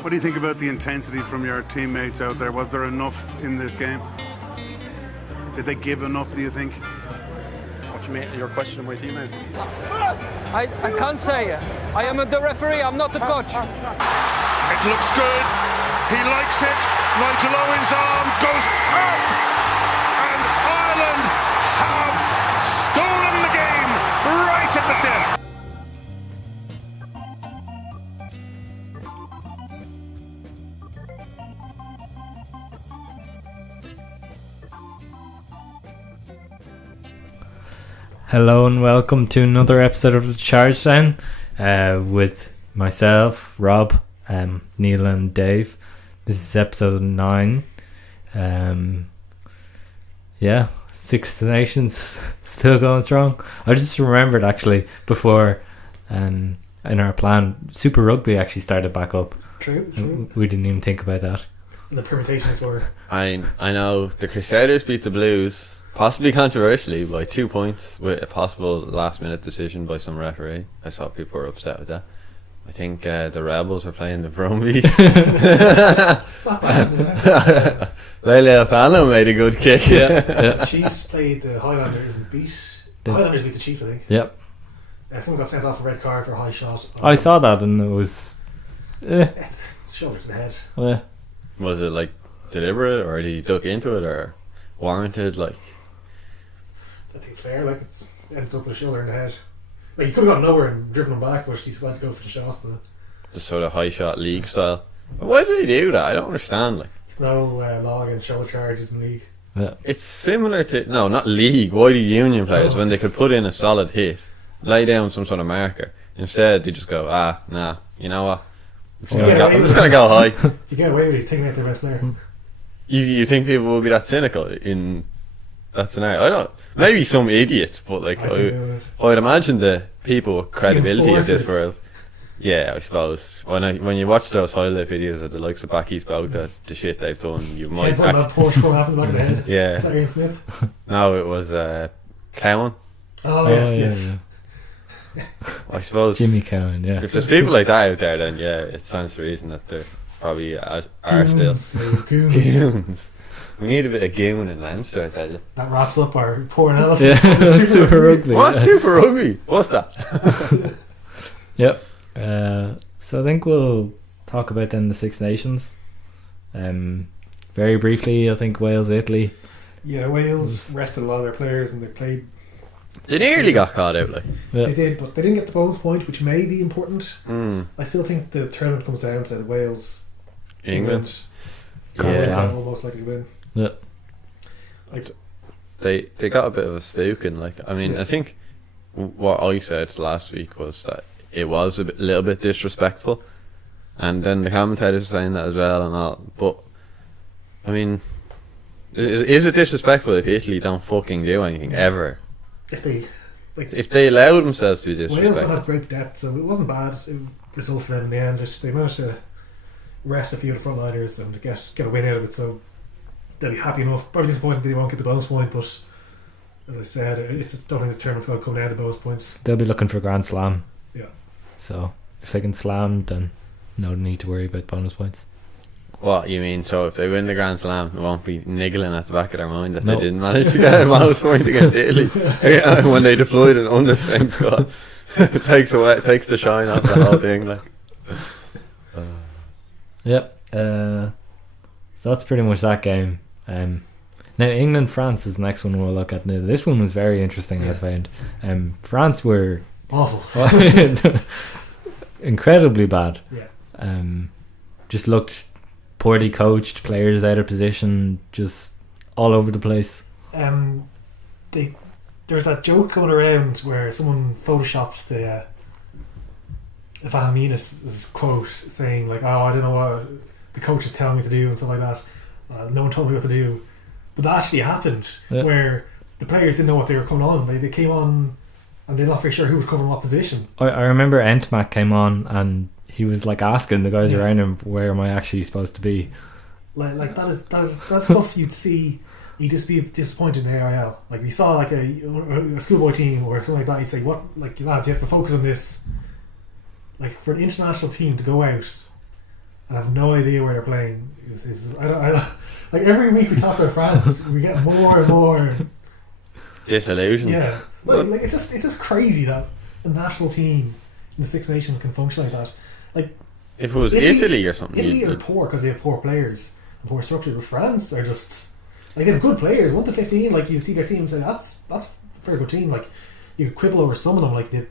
What do you think about the intensity from your teammates out there? Was there enough in the game? Did they give enough, do you think? What you mean, your question of my teammates? I can't say. I am the referee, I'm not the coach. It looks good. He likes it. Nigel Owen's arm goes up. And Ireland have stolen the game right at the death. Hello and welcome to another episode of the Charge Down with myself, Rob, Neil and Dave. This is episode 9. Six Nations still going strong. I just remembered actually before in our plan, Super Rugby actually started back up. True. We didn't even think about that. The permutations were... I know the Crusaders beat the Blues, possibly controversially, by 2 points with a possible last minute decision by some referee. I saw people were upset with that. I think the Rebels are playing the Brumbies. Lele Afano made a good kick. The Chiefs played the Highlanders and beat... The Highlanders beat the Chiefs, I think. Yep. Someone got sent off a red card for a high shot. I saw that and it was... It's shoulder to the head. Yeah. Was it like deliberate, or did he duck into it, or warranted? Like, I think it's fair. Like, it's ended up with a shoulder in the head. Like, he could have gone nowhere and driven him back, but he decided to go for the shot. So. the sort of high shot league style. Why did he do that? I don't understand. Like, There's no law against shoulder charges in the league. Yeah. it's similar to not league. Why do union players when they could put in a solid hit, lay down some sort of marker? Instead, they just go, nah. You know what? I'm just gonna go high. You get away with it, taking out their best player. You think people will be that cynical in that scenario? I don't. Maybe some idiots, but like I'd imagine the people with credibility of this world. Yeah, I suppose when you watch those highlight videos of the likes of Backy's about the shit they've done, you might. Putting that Porsche coming off in the back of the head. Yeah. Is that Ian Smith? No, it was Cowan. Oh yes. Yeah. I suppose Jimmy Cowan, yeah. if there's people like that out there, then yeah, it stands to reason that they probably are still goons. We need a bit of goon in Leinster, I tell you. That wraps up our poor analysis. Yeah, Super Rugby. What? Super Rugby? What's that? Yep. So I think we'll talk about then the Six Nations. Very briefly, I think Wales, Italy. Yeah, Wales rested a lot of their players and they played. They nearly got caught out, like. Yeah. They did, but they didn't get the bonus point, which may be important. I still think the tournament comes down to Wales, England. Yeah. Will most likely win. Yeah. Like, They got a bit of a spooking. Like, I mean, I think what I said last week was that it was a little bit disrespectful, and then the commentators are saying that as well and all. But I mean, is it disrespectful if Italy don't fucking do anything ever? If They allow themselves to be Wales don't disrespectful. have great depth, so it wasn't bad. It resulted for them in the end. They managed to rest a few of the frontliners and get a win out of it. So they'll be happy enough. Probably disappointed they won't get the bonus point, but as I said, it's don't think this tournament's going to come down to bonus points. They'll be looking for Grand Slam. Yeah. So if they can slam, then no need to worry about bonus points. What you mean? So if they win the Grand Slam, they won't be niggling at the back of their mind that No. they didn't manage to get a bonus point against Italy when they deployed an understrength squad. It takes the shine off the whole thing. Like. Yep. So that's pretty much that game. Now England France is the next one we'll look at. Now this one was very interesting. I found France were Awful. incredibly bad. Yeah. Just looked poorly coached, players out of position, just all over the place. There's that joke going around where someone photoshops the Vahaminas' quote saying like, "Oh, I don't know what the coach is telling me to do" and stuff like that. No one told me what to do, but that actually happened where the players didn't know what they were coming on. They came on and they're not very sure who was covering what position. I remember Entmac came on and he was like asking the guys around him, where am I actually supposed to be? Like that's stuff you'd see. You'd just be disappointed in the AIL. Like if you saw like a schoolboy team or something like that, you'd say, "What? Like lads, you have to focus on this." Like for an international team to go out and I have no idea where they're playing. I don't, like every week we talk about France, we get more and more Disillusion. Yeah, like it's just crazy that a national team in the Six Nations can function like that. Like If it was Italy or something, Italy are poor because they have poor players and poor structure, but France are just like they have good players. 1 to 15, like you see their team and say that's a very good team. Like you quibble over some of them, like they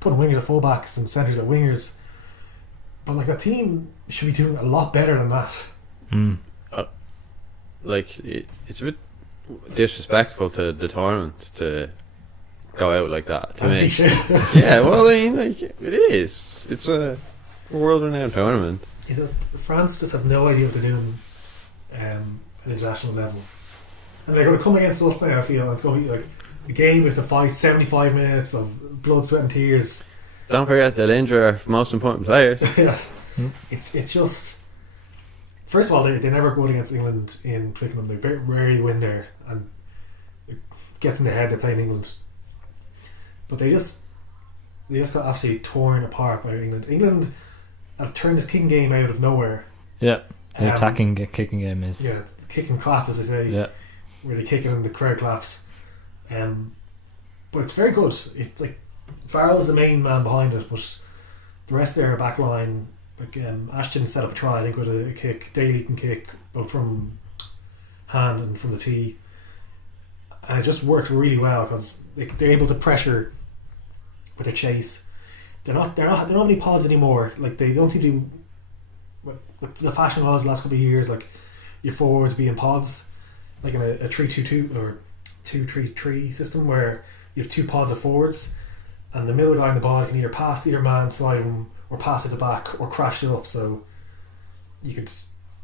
put wingers at fullbacks and centres at wingers, but like a team should be doing a lot better than that. Like it's a bit disrespectful to the tournament to go out like that to me. Yeah, well, I mean, like it is. It's a world-renowned tournament. It's just, France just have no idea what they're doing at the international level, and they're going to come against us now. I feel and it's going to be like a game with the fight 75 minutes of blood, sweat, and tears. Don't forget they'll injure our most important players. Yeah. It's just. First of all, they never go against England in Twickenham. They very rarely win there, and it gets in their head they're playing England. But they just got absolutely torn apart by England. England have turned this kicking game out of nowhere. Yeah, the attacking kicking game is. Yeah, it's kick and clap, as they say. Yeah, where they kick it and the crowd claps. But it's very good. It's like Farrell's the main man behind it, but the rest of their back line. Like Ashton set up a try, I think, with a kick. Daly can kick both from hand and from the tee, and it just works really well because they're able to pressure with their chase. They don't have any pods anymore. Like they don't seem to. Like the fashion was the last couple of years, like your forwards being pods, like in a 3-2-2 or 2-3-3 system where you have two pods of forwards, and the middle guy in the ball can either pass either man, slide him, or pass it to back, or crash it up. So you could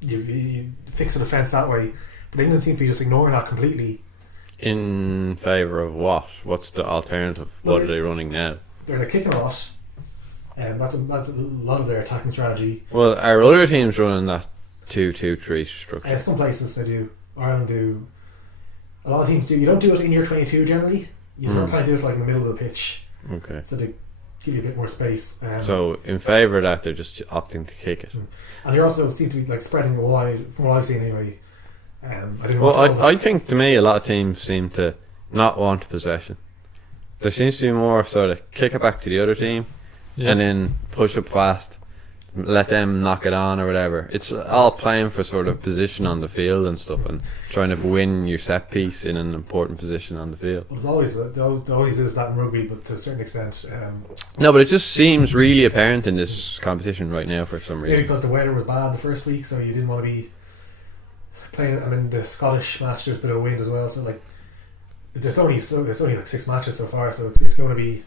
you fix a defence that way. But England seem to be just ignoring that completely. In favour of what? What's the alternative? What are they running now? They're kicking a lot, and that's a lot of their attacking strategy. Well, are other teams running that 2-2-3 structure? Some places they do. Ireland do. A lot of teams do. You don't do it in your 22 generally. You kind of do it like in the middle of the pitch. Okay. So they give you a bit more space. So in favour of that, they're just opting to kick it. And they also seem to be like spreading it wide, from what I've seen anyway. I think to me a lot of teams seem to not want possession. There seems to be more sort of kick it back to the other team and then push up fast, let them knock it on or whatever. It's all playing for sort of position on the field and stuff, and trying to win your set piece in an important position on the field. Well, there always is that in rugby, but to a certain extent. No, but it just seems really apparent in this competition right now for some reason. Maybe because the weather was bad the first week, so you didn't want to be playing. I mean, the Scottish match, there's a bit of wind as well, so like there's only like 6 matches so far, so it's going to be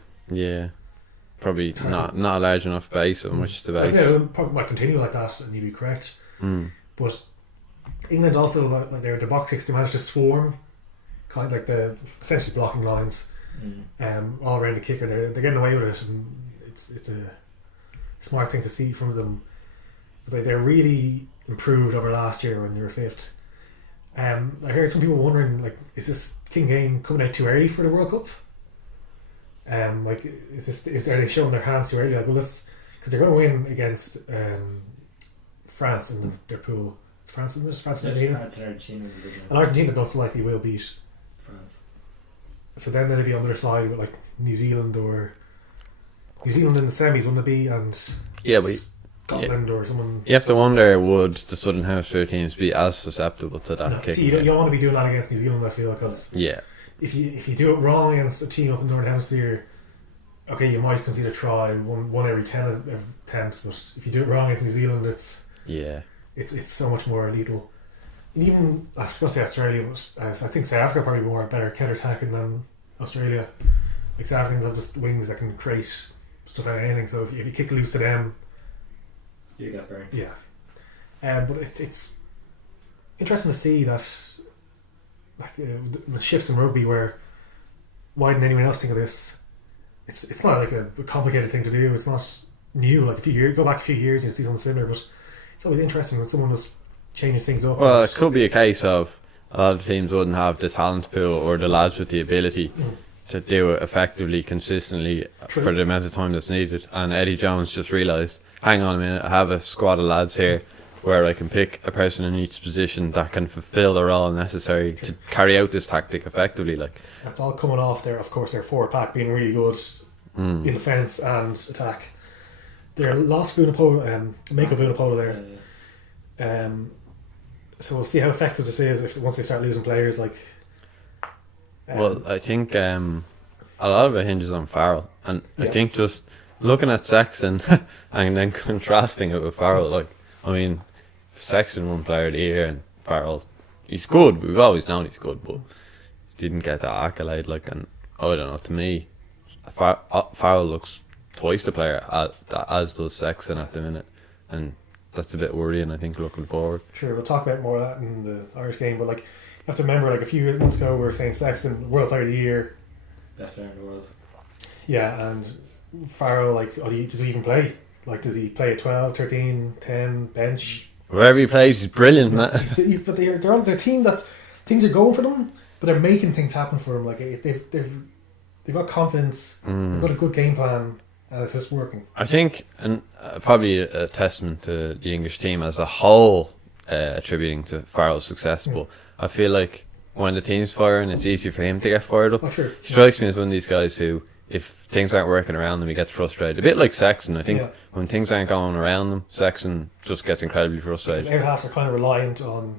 probably not a large enough base on which to base. Yeah, it probably might continue like that, and you'd be correct. But England also like their box 60 managed to swarm, kind of like the essentially blocking lines, all around the kicker. They're getting away with it, and it's a smart thing to see from them. But they're really improved over last year when they were 5th. I heard some people wondering, like, is this King game coming out too early for the World Cup? Like, are they showing their hands too early? Like, well, this because they're going to win against France in their pool. It's France, isn't it? France and Argentina. And Argentina most likely will beat France. So then they'll be on their side with like New Zealand in the semis, wouldn't it be? And Scotland or someone. You have to wonder, would the Southern Hemisphere teams be as susceptible to that kicking? See, you don't want to be doing that against New Zealand, I feel, because if you do it wrong against a team up in the Northern Hemisphere, okay, you might concede a try one every 10 attempts, but if you do it wrong against New Zealand, it's so much more lethal. And even I was going to say Australia, but I think South Africa probably more better counter-attacking than Australia. Like South Africans have just wings that can create stuff out of anything, so if you kick loose to them, you get burned. Yeah. But it's interesting to see that, like, with shifts in rugby, where why didn't anyone else think of this? It's not like a complicated thing to do. It's not new. Like go back a few years, you see something similar. But it's always interesting when someone just changes things up. Well, it could be a case of a lot of teams wouldn't have the talent pool or the lads with the ability to do it effectively, consistently for the amount of time that's needed. And Eddie Jones just realised hang on a minute, I have a squad of lads here where I can pick a person in each position that can fulfill the role necessary to carry out this tactic effectively. Like That's all coming off there. Of course, their forward pack being really good in defence and attack. They lost Vunipola, Mako Vunipola there. So we'll see how effective this is if once they start losing players. Like, well, I think a lot of it hinges on Farrell, and I think just looking at Sexton and then contrasting it with Farrell, like, I mean, Sexton won Player of the Year and Farrell, he's good. We've always known he's good, but didn't get that accolade. Like, and I don't know. To me, Farrell looks twice the player as does Sexton at the minute, and that's a bit worrying, I think, looking forward. Sure, we'll talk about more of that in the Irish game, but like, you have to remember, like, a few months ago we were saying Sexton World Player of the Year, Best player in the world. yeah, and Farrell, like, does he even play? Like, does he play at 12, 13, 10, bench? Wherever he plays, he's brilliant, man. But they're on their team that things are going for them, but they're making things happen for them. Like, they've got confidence, they've got a good game plan, and it's just working. I think, and probably a testament to the English team as a whole, attributing to Farrell's success. But I feel like when the team's firing, it's easy for him to get fired up. Oh, sure. He strikes me as one of these guys who, if things aren't working around him, he gets frustrated. A bit like Sexton. I think when things aren't going around him, Sexton just gets incredibly frustrated. Because halves are kind of reliant on,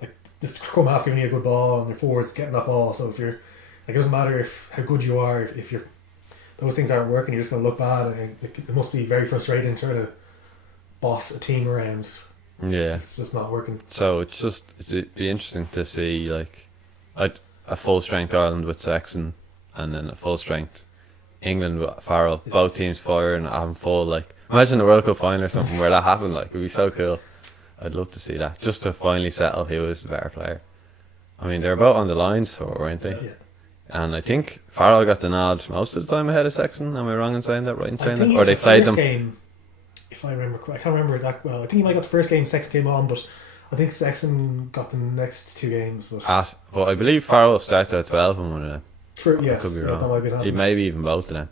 like, this scrum half giving you a good ball and your forwards getting that ball. So if you're, like, it doesn't matter how good you are, if you're, those things aren't working, you're just going to look bad, and it must be very frustrating trying to boss a team around. Yeah, it's just not working. So it'd be interesting to see, like, a full strength Ireland with Sexton, and then a full strength England with Farrell. Both teams firing and having full, like, imagine the World Cup final or something where that happened. Like, it'd be so cool. I'd love to see that, just to finally settle who was the better player. I mean, they're both on the lines, so weren't they? Yeah. And I think Farrell got the nod most of the time ahead of Sexton. Am I wrong in saying that? Right in saying that, or they played them? Game, if I remember correctly, I can't remember that well. I think he might have got the first game. Sexton came on, but I think Sexton got the next two games. But I believe Farrell started at 12 and one of them. True. Yes. I could be wrong. That might be Maybe even both of them.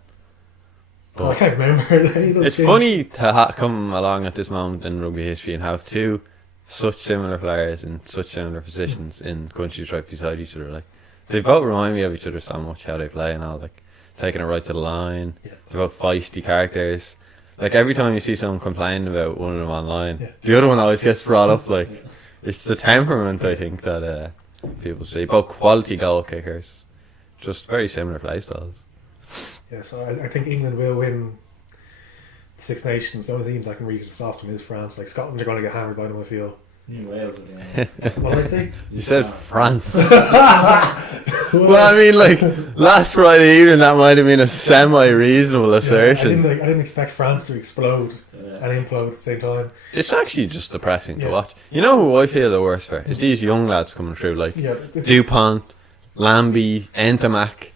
But I can't remember. It's funny to come along at this moment in rugby history and have two such similar players in such similar positions in countries right beside each other. Like, they both remind me of each other so much, how they play and all, like, taking it right to the line. They're both feisty characters. Like, every time you see someone complaining about one of them online, the other one always gets brought up. Like, it's the temperament, I think, that people see. Both quality goal kickers, just very similar play styles. Yeah, so I think England will win Six Nations. The only team that can really stop them is France. Like, Scotland are going to get hammered by them, I feel. Wales, What did I say? You said France. Well, I mean, like, last Friday evening, that might have been a semi-reasonable assertion. I didn't expect France to explode and implode at the same time. It's actually just depressing to watch. You know who I feel the worst for? It's these young lads coming through, like DuPont, Lambie, Entamac,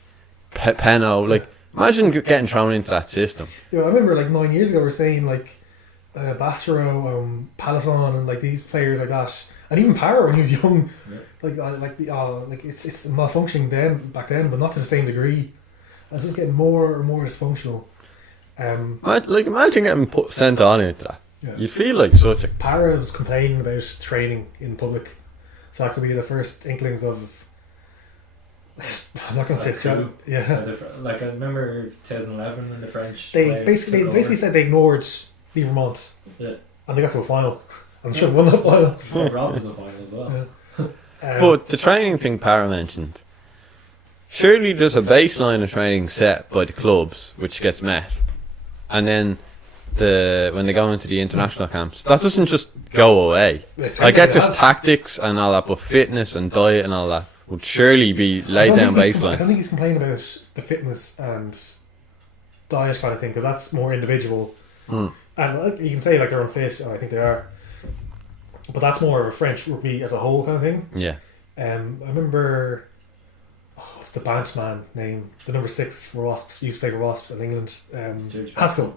Penno. Like, imagine getting thrown into that system. Yeah, I remember, like, 9 years ago, we were saying, like, Bassero, Palisson, and, like, these players like that, and even Power when he was young, like it's malfunctioning back then, but not to the same degree. It's just getting more and more dysfunctional. Like, imagine getting sent on into that. Yeah. You'd feel like such a. Power was complaining about training in public, so that could be the first inklings of. I'm not going to say it's true. Yeah. Like, I remember 2011 when the French. They basically said they ignored Livermont, and they got to a final. I'm sure they won that final. Robbed in the final as well. But the training thing Para mentioned, surely there's a baseline of training set by the clubs which gets met, and then when they go into the international camps, that doesn't just go away. I get there's tactics and all that, but fitness and diet and all that would surely be laid down baseline. I don't think he's complaining about the fitness and diet kind of thing, because that's more individual. And you can say, like, they're unfit, and I think they are, but that's more of a French rugby as a whole kind of thing. Yeah. I remember, what's the Bantman name? The number 6 for Wasps, used to play for Wasps in England. Haskell.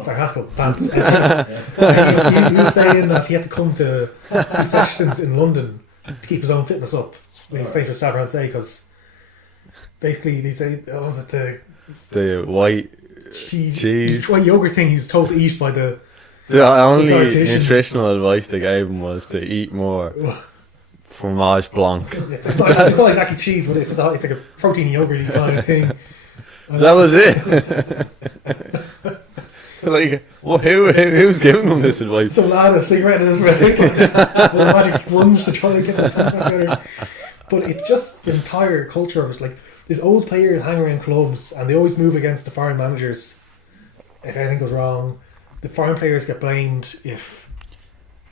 Sorry, Haskell. Bants. He was saying that he had to come to do sessions in London to keep his own fitness up when he was playing for Stade Francais, because basically they say, was it the white cheese white yogurt thing he was told to eat by the The only dietitian. nutritional advice they gave him was to eat more fromage blanc. It's not exactly cheese, but it's like a protein yogurt kind of thing. That was it. Like, well, who's giving them this advice? Some lad with a cigarette in his mouth with a magic sponge to try to get the tongue back better. But it's just the entire culture of it. Like, these old players hang around clubs and they always move against the foreign managers if anything goes wrong. The foreign players get blamed if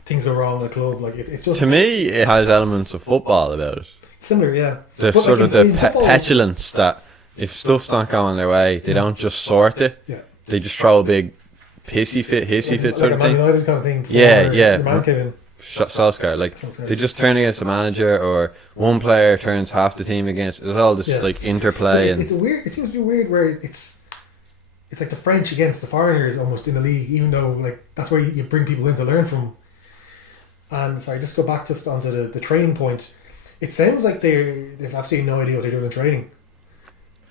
things go wrong at the club. Like, it's just... To me, it has elements of football about it. Similar, yeah. The But sort like of the in football- petulance that if stuff's not going their way, they don't just sort it. Yeah. They just throw a big hissy fit like sort a of Man thing. United kind of thing. Yeah, yeah. Your man came in. Solskjaer, like Solskjaer. they just turn against the manager, or one player turns half the team against. It's all this Yeah. like interplay, It's and weird. It seems to be weird where it's like the French against the foreigners almost in the league, even though like that's where you bring people in to learn from. And sorry, just go back just onto the training point. It sounds like they've absolutely no idea what they're doing in training.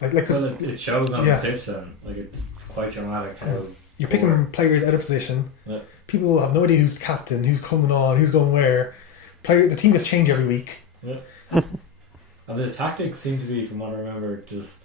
Like Well, it shows on Yeah. the pitch then. Like, it's quite dramatic how... you're picking players out of position. Yeah. People have no idea who's the captain, who's coming on, who's going where. The team gets changed every week. Yeah. And the tactics seem to be, from what I remember, just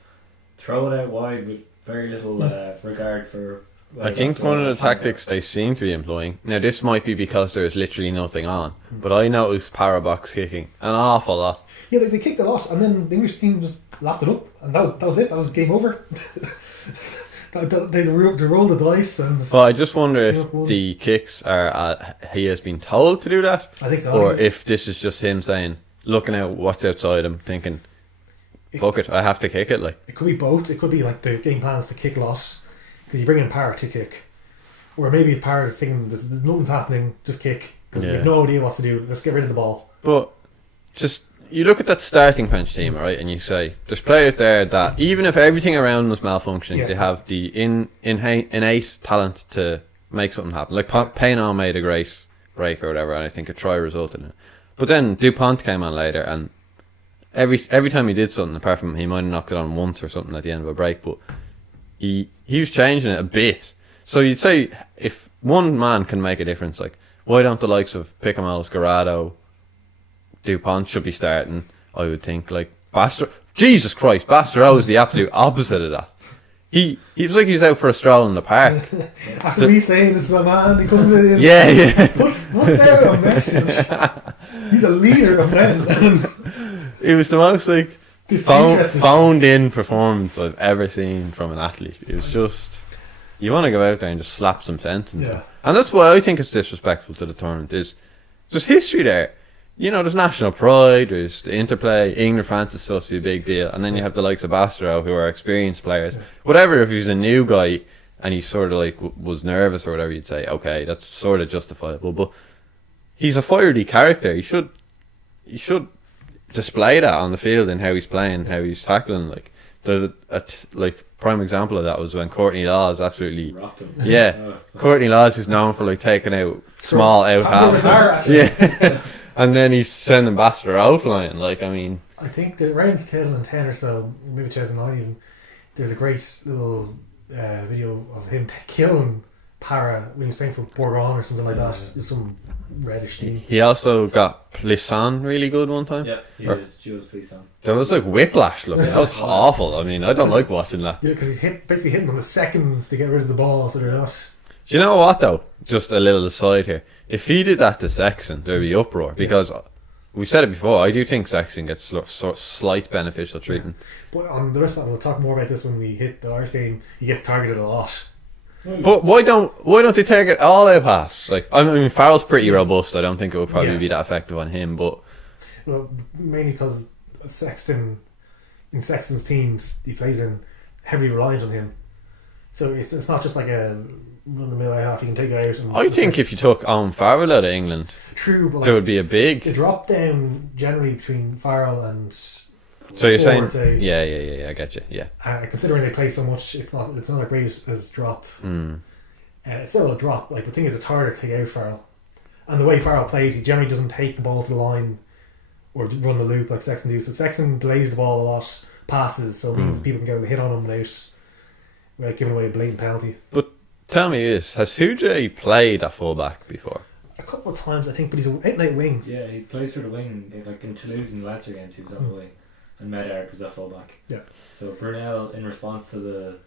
throw it out wide with very little regard for... I think one of the tactics they seem to be employing. Now, this might be because there's literally nothing on, but I noticed para box kicking an awful lot. Yeah, like they kicked a lot, and then the English team just lapped it up, and that was it. That was game over. They rolled the dice, and Well, I just wonder if Yeah, the kicks are he has been told to do that, I think so. or if this is just him saying, looking at what's outside him, thinking, "Fuck it, I have to kick it." Like, it could be both. It could be like the game plans to kick a lot because you bring in Parrot to kick, or maybe Parrot is thinking there's nothing's happening, just kick because we have no idea what to do. Let's get rid of the ball. but just you look at that starting French team, right, and you say there's players there that even if everything around them is malfunctioning, Yeah. they have the innate talent to make something happen. Like Paynon made a great break or whatever, and I think a try resulted in it. But then Dupont came on later, and every time he did something, apart from he might have knocked it on once or something at the end of a break, but he was changing it a bit. So you'd say if one man can make a difference, like why don't the likes of Picamoles, Garado, Dupont should be starting? I would think like Jesus Christ, Bastereau is the absolute opposite of that. He was like he was out for a stroll in the park. After me saying this is a man, he comes in. Yeah. What's out a message? He's a leader of men. It was the most like phoned in performance I've ever seen from an athlete. It was just, you want to go out there and just slap some sense into it. And that's why I think it's disrespectful to the tournament. Is there's history there. You know, there's national pride, there's the interplay. England France is supposed to be a big deal, and then you have the likes of Bastereau, who are experienced players. Whatever, if he's a new guy and he sort of like was nervous or whatever, you'd say okay, that's sort of justifiable. But he's a fiery character. He should display that on the field and how he's playing, how he's tackling. Like like prime example of that was when Courtney Laws absolutely rocked him. yeah. Courtney Laws is known for like taking out small out halves. Yeah. And then he's sending Bastereau flying. Like, I mean, I think that around 2010 or so, maybe 2009 even, there's a great little video of him killing Para when he was playing for Bourgogne or something like that. There's some reddish team. he also got Plisson really good one time. Yeah, he was Jules Plisson. That was like whiplash looking. That was awful. I mean, I don't like watching that. Yeah, because he's basically hitting them the seconds to get rid of the ball, so they're not. Do you know what though? Just a little aside here. If he did that to Sexton, there'd be uproar because we said it before. I do think Sexton gets slight beneficial treatment. But on the rest of it, we'll talk more about this when we hit the Irish game. He gets targeted a lot. But why don't they target all out halves? Like, I mean, Farrell's pretty robust. I don't think it would probably be that effective on him. But Well, mainly because in Sexton's teams, he plays in heavily reliant on him. So it's not just like a run-the-mill half you can take out. And I think if you took Owen Farrell out of England, true, but there would be a big. the drop down generally between Farrell and So you're saying, forward, say, yeah, I get you, yeah. considering they play so much, it's not as great as drop. It's still a drop. Like the thing is, it's harder to take out Farrell, and the way Farrell plays, he generally doesn't take the ball to the line or run the loop like Sexton do. So Sexton delays the ball a lot, passes, so it means people can get a hit on him without giving away a blatant penalty. But Tell me this: has Huge played at fullback before? A couple of times, I think, but he's an 8-9 wing. Yeah, he plays for the wing. Like in Toulouse and the Leicester games, he was on the wing, and Medard was at fullback. Yeah. So Brunel, in response to the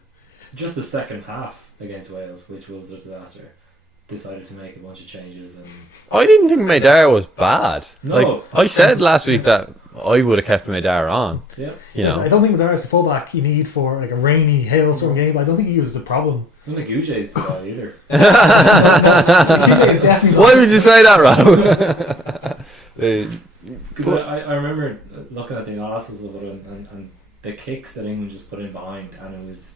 second half against Wales, which was a disaster, decided to make a bunch of changes. And I didn't think Medard was bad. No. Like I said last week that I would have kept Medard on. yeah, You know. I don't think Madara is the fullback you need for like a rainy, hailstorm game. I don't think he was the problem. I don't think Uche's the guy either. TJ is definitely Why would you say that, Rob? Because I remember looking at the analysis of it and the kicks that England just put in behind, and it was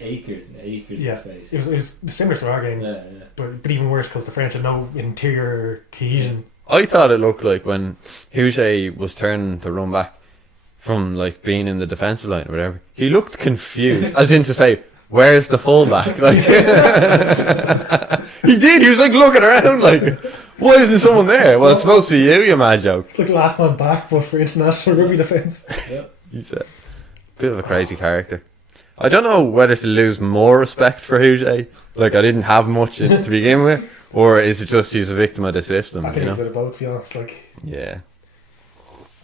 acres and acres of space. It was similar to our game, Yeah. but even worse because the French had no interior cohesion. I thought it looked like when Huge was turning to run back from like being in the defensive line or whatever, he looked confused, as in to say, "Where's the fullback?" Like he did. He was like looking around, like, "Why isn't someone there?" Well, it's supposed to be you mad joke. It's like the last man back, but for international rugby defence. He's a bit of a crazy character. I don't know whether to lose more respect for Huge, like I didn't have much to begin with, or is it just he's a victim of the system? I think You it's a know? bit of both, to be honest. Like, Yeah.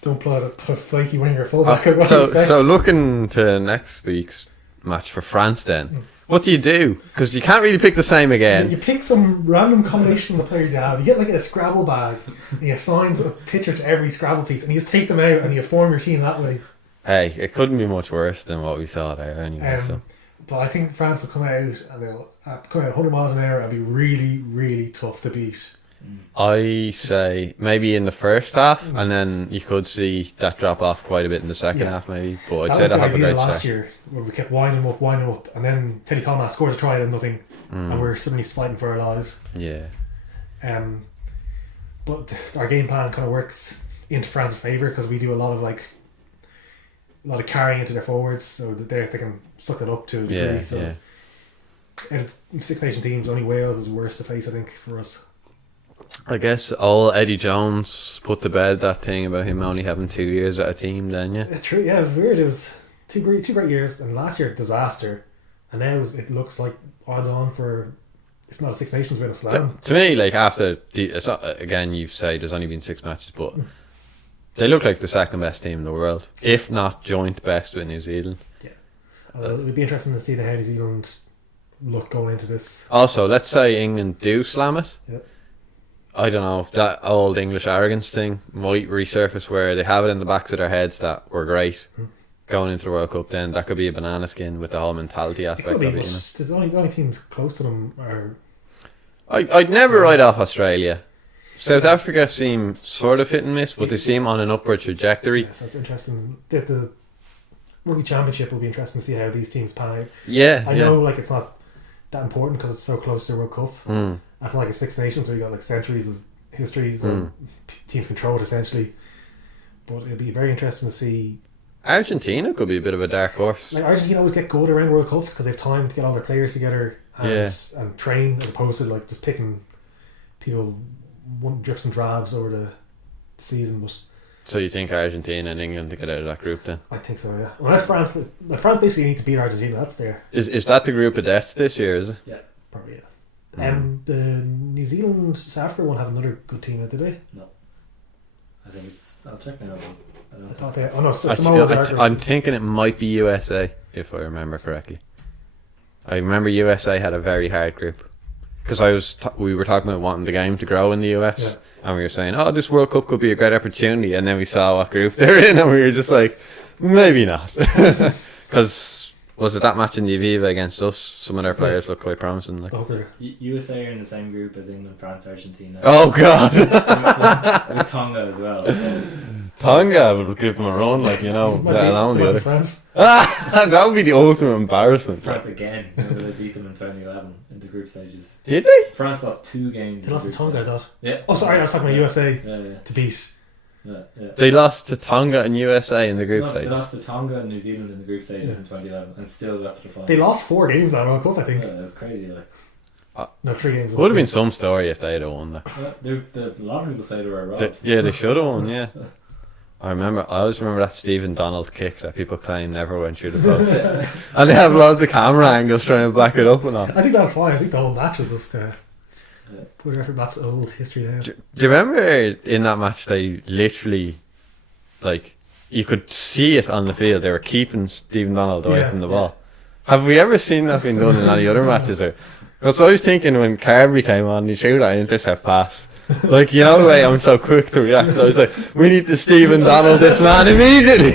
don't put flaky winger fullback. at what he So expects. looking to next week's match for France, then what do you do? Because you can't really pick the same again. You pick some random combination of the players you have. You get like a Scrabble bag, and you assign a picture to every Scrabble piece, and you just take them out and you form your team that way. Hey, it couldn't be much worse than what we saw there anyway. So But I think France will come out and they'll come out 100 miles an hour and be really, really tough to beat. I say maybe in the first half, and then you could see that drop off quite a bit in the second half, maybe. But I'd That say was they'll the have a idea great last second. year, where we kept winding up, and then Teddy Thomas scores a try and nothing, and we're suddenly fighting for our lives. Yeah. But our game plan kind of works into France's favour because we do a lot of carrying into their forwards, so that they can suck it up to a degree. Yeah, So yeah. out of Six Nation teams, only Wales is worse to face, I think, for us. I guess all Eddie Jones put to bed that thing about him only having 2 years at a team. Then yeah. It's true, yeah, it was weird. It was two great years, and last year disaster, and now it looks like odds on for, if not a Six Nations win, a slam. To me, like after it's not, again, you've said there's only been 6 matches, but they look like the second best team in the world, if not joint best with New Zealand. It'd be interesting to see how New Zealand look going into this. Also, let's say England do slam it. Yeah. I don't know if that old English arrogance thing might resurface where they have it in the backs of their heads that we're great going into the World Cup. Then that could be a banana skin with the whole mentality It aspect could of be, it. but You know? there's the only teams close to them are. I'd never write off Australia. South Africa seem sort of hit and miss, but they seem on an upward trajectory. So it's interesting. The Rugby Championship will be interesting to see how these teams pan out. Yeah, I know, like, it's not that important because it's so close to the World Cup. Mm. I feel like a Six Nations where you got like centuries of history, so teams control it essentially. But it'll be very interesting to see. Argentina could be a bit of a dark horse. Like, Argentina always get good around World Cups because they have time to get all their players together and train, as opposed to like just picking people one drips and drabs over the season. But So you think Argentina and England to get out of that group then? I think so, yeah. Unless France, like France basically need to beat Argentina. That's there, Is that the group of death this year, is it? probably. Yeah. The New Zealand South Africa won't have another good team, did they? I think it's. I'll check now. I don't I think thought they. Oh no, Samoa's are. I'm thinking it might be USA, if I remember correctly. I remember USA had a very hard group. Because we were talking about wanting the game to grow in the US, and we were saying, oh, this World Cup could be a great opportunity, and then we saw what group they're in, and we were just like, maybe not. Because was it that match in the Aviva against us? Some of their players look quite promising. Like. USA are in the same group as England, France, Argentina. Oh God! with Tonga as well. So. Tonga will give them a run, like, you know, let alone the other. France. That would be the ultimate embarrassment. France again. They beat them in 2011 in the group stages. Did they? France lost 2 games. They lost to Tonga, I thought. Yeah. Oh, sorry, I was talking about USA Yeah. to beat. Yeah. They lost to Tonga and USA in the group They stage. lost to Tonga and New Zealand in the group stages in 2011 and still got to the final. They lost 4 games that World Cup, I think. Yeah, it was crazy. Like. No, 3 games. Would have been some story if they'd have won that. A lot of people say they were robbed. They should have won, yeah. I always remember that Stephen Donald kick that people claim never went through the post. And they have loads of camera angles trying to back it up and all. I think that's fine. I think the whole match was just whatever. That's old history now. Do you remember in that match they literally, like, you could see it on the field, they were keeping Stephen Donald away from the ball. Have we ever seen that being done in any other matches? Because I was thinking when Carberry came on, he threw that intercept pass. Like, you know the way I'm so quick to react. I was like, we need to Stephen Donald this man immediately.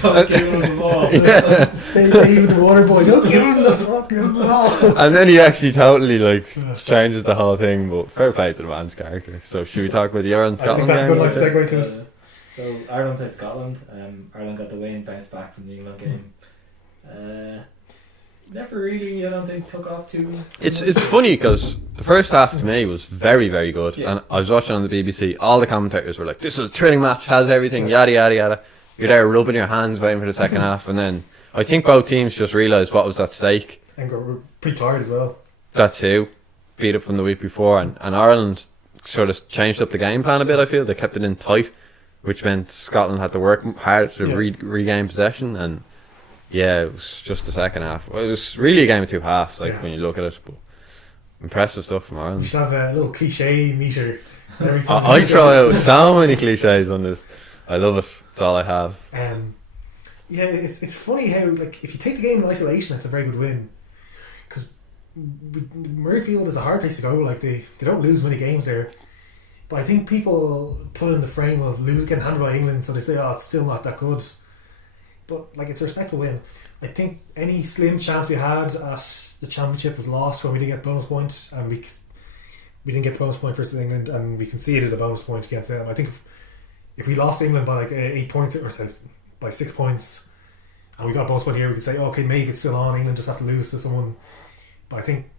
Don't give him the ball. They even the water boy, don't give him the fucking ball. And then he actually totally like changes the whole thing. But fair play to the man's character. So should we talk about the Ireland I think Scotland that's a game? good nice segue to it. So Ireland played Scotland. Ireland got the win, bounced back from the England game. Never really, I don't think, took off too. It's funny because the first half to me was very, very good, Yeah. and I was watching on the BBC. All the commentators were like, "This is a thrilling match, has everything, yada yada yada." You're there rubbing your hands, waiting for the second half, and then I think both teams just realised what was at stake. And we're pretty tired as well. That too, beat up from the week before, and Ireland sort of changed up the game plan a bit. I feel they kept it in tight, which meant Scotland had to work hard to regain possession and. Yeah, it was just the second half. Well, it was really a game of two halves, like when you look at it. But impressive stuff from We Ireland. should have a little cliche meter every time. I throw out so many cliches on this. I love it. It's all I have. Yeah, it's funny how, like, if you take the game in isolation, it's a very good win. Because Murrayfield is a hard place to go. Like, they don't lose many games there. But I think people put in the frame of getting handled by England, so they say, oh, it's still not that good. But, like, it's a respectable win. I think any slim chance we had at the championship was lost when we didn't get bonus points, and we didn't get the bonus point versus England, and we conceded a bonus point against them. I think if we lost England by like 8 points, or sorry, by 6 points, and we got a bonus point here, we could say, okay, maybe it's still on. England just have to lose to someone. But I think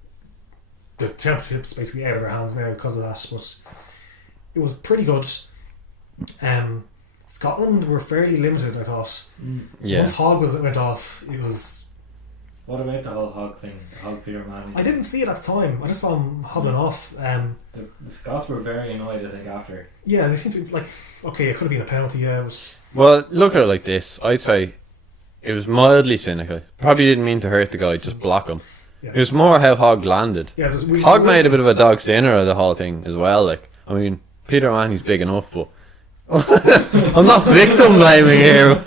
the championship's basically out of our hands now because of that. But it was pretty good. Scotland were fairly limited, I thought. Yeah. Once Hogg went off, it was... What about the whole Hogg thing? The Hogg Peter Manning? I didn't see it at the time. I just saw him hobbling off. The Scots were very annoyed, I think, after. Yeah, they seemed to... It's like, okay, it could have been a penalty, yeah. It was... Well, look at it like this. I'd say it was mildly cynical. Probably didn't mean to hurt the guy, just block him. Yeah. It was more how Hogg landed. Yeah, Hogg made a bit of a dog's dinner of the whole thing as well. Like, I mean, Peter Manning's big enough, but I'm not victim blaming here.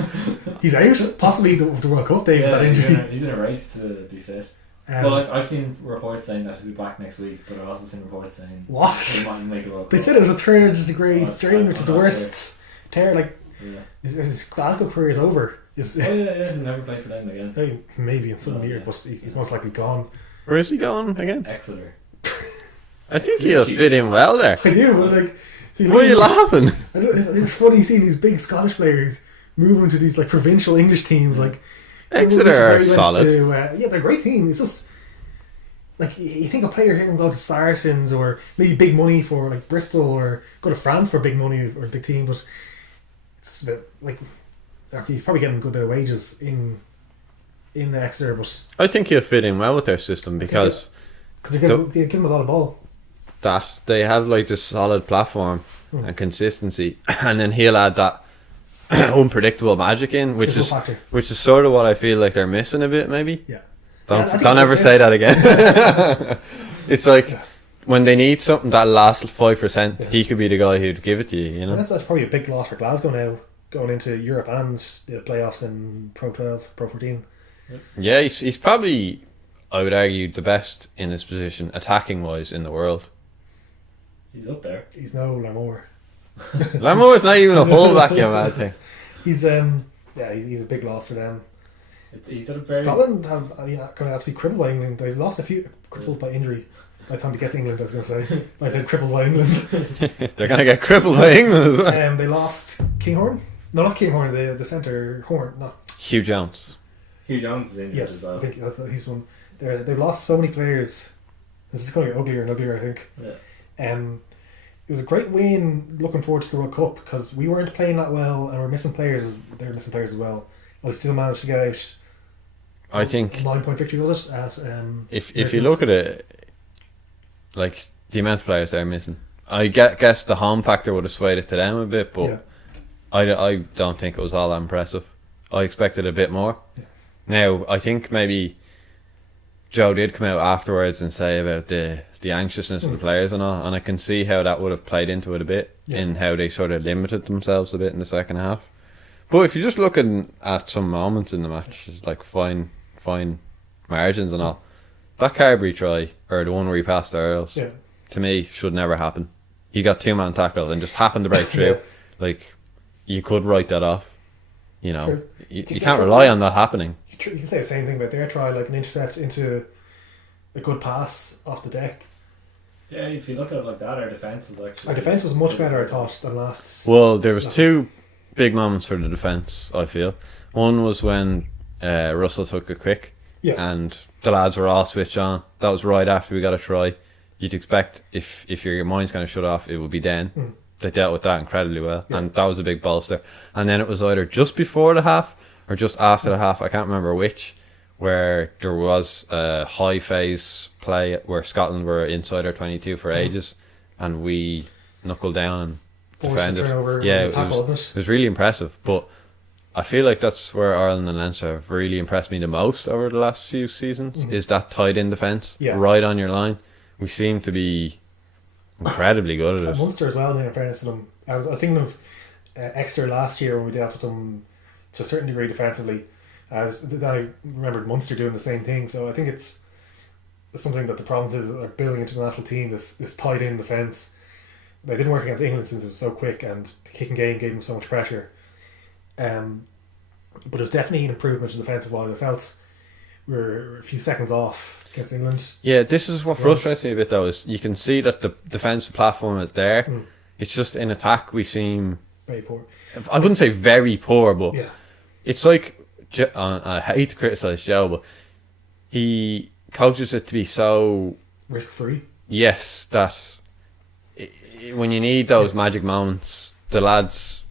He's out, possibly the World Cup day with that injury. He's in a race to be fit. Well, I've seen reports saying that he'll be back next week, but I've also seen reports saying What? he might make a World They Cup. said it was a third degree Oh, strain, which is the I'm not worst tear. Like, Yeah. his Glasgow career is over. Oh yeah, he'll never play for them again. Maybe in some Oh, year, yeah. but he's most likely gone. Where is he going again? Exeter. I think he'll fit in well there. I do, but like... Why are you laughing? It's funny seeing these big Scottish players moving to these like provincial English teams. Like Exeter are solid. Yeah, they're a great team. It's just like you think a player here can go to Saracens or maybe big money for like Bristol or go to France for big money or a big team, but it's like he's probably getting good wages in Exeter, but I think he'll fit in well with their system because they give him a lot of ball. that they have like this solid platform and consistency, and then he'll add that unpredictable magic in, which is sort of what I feel like they're missing a bit. Maybe Yeah. don't ever say that again. It's like when they need something that last 5%, he could be the guy who'd give it to you. You know, And that's probably a big loss for Glasgow now, going into Europe and the playoffs in Pro 12, Pro 14. yeah, he's probably, I would argue, the best in his position attacking wise in the world. He's up there. He's no Lamour. Lamour is not even a fullback, you mad thing. He's a big loss for them. He's at a very... Scotland have kind of absolutely crippled by England. They lost a few crippled by injury. By the time they get to England, I was going to say. I said crippled by England. They're going to get crippled by England as well. They lost Kinghorn. No, not Kinghorn. The centre Horn. No. Hugh Jones. Hugh Jones is injured as Yes, well. I think he's one. They've lost so many players. This is going to get uglier and uglier, I think. Yeah. It was a great win. Looking forward to the World Cup because we weren't playing that well and we're missing players. They were missing players as well. And we still managed to get out. I think a 9-point victory was it? At, if you look at it, like the amount of players they're missing, I guess the home factor would have swayed it to them a bit, but I don't think it was all that impressive. I expected a bit more. Yeah. Now, I think maybe Joe did come out afterwards and say about the anxiousness of the players and all, and I can see how that would have played into it a bit in how they sort of limited themselves a bit in the second half. But if you're just looking at some moments in the match, it's like fine margins and all, that Carberry try, or the one where he passed to Earls, to me, should never happen. He got 2-man tackled and just happened to break through. Like, you could write that off. You know, True. you can't rely on that happening. You can say the same thing about their try, like an intercept into a good pass off the deck. Yeah, if you look at it like that, our defence was actually... Our defence was much better, I thought, than last. Well, there was two big moments for the defence, I feel. One was when Russell took a quick and the lads were all switched on. That was right after we got a try. You'd expect if your mind's kind of shut off, it would be then. They dealt with that incredibly well, and that was a big bolster. And then it was either just before the half or just after the half, I can't remember which, where there was a high phase play where Scotland were inside our 22 for ages, and we knuckled down and defended. It was really impressive. But I feel like that's where Ireland and Leinster have really impressed me the most over the last few seasons, is that tied in defence, right on your line. We seem to be incredibly good at it. Munster as well, now, in fairness to them. I was thinking of Exeter last year when we dealt with them to a certain degree defensively. I remembered Munster doing the same thing, so I think it's something that the Provinces are building into the national team, this tied in defence. They didn't work against England since it was so quick, and the kicking game gave them so much pressure. But it was definitely an improvement in defensive wise. I felt we were a few seconds off against England. Yeah, this is what frustrates me a bit though, is you can see that the defensive platform is there. It's just in attack we seem very poor. I wouldn't say very poor, but it's like, I hate to criticise Joe, but he coaches it to be so risk free. Yes, that when you need those magic moments, the lads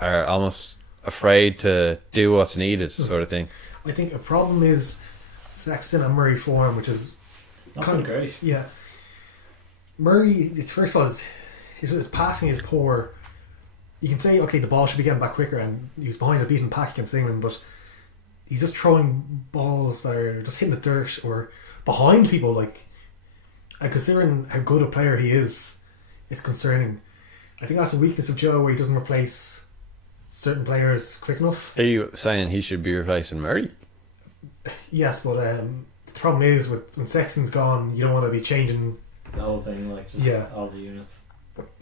are almost afraid to do what's needed, sort of thing. I think a problem is Sexton and Murray's form, which is not kind of great. Yeah, Murray. It's first of all, his passing is poor. You can say, okay, the ball should be getting back quicker, and he was behind a beaten pack against England, but he's just throwing balls that are just hitting the dirt or behind people. Like, and considering how good a player he is, it's concerning. I think that's a weakness of Joe, where he doesn't replace certain players quick enough. Are you saying he should be replacing Murray? Yes, but the problem is when Sexton's gone, you don't want to be changing the whole thing, like just all the units.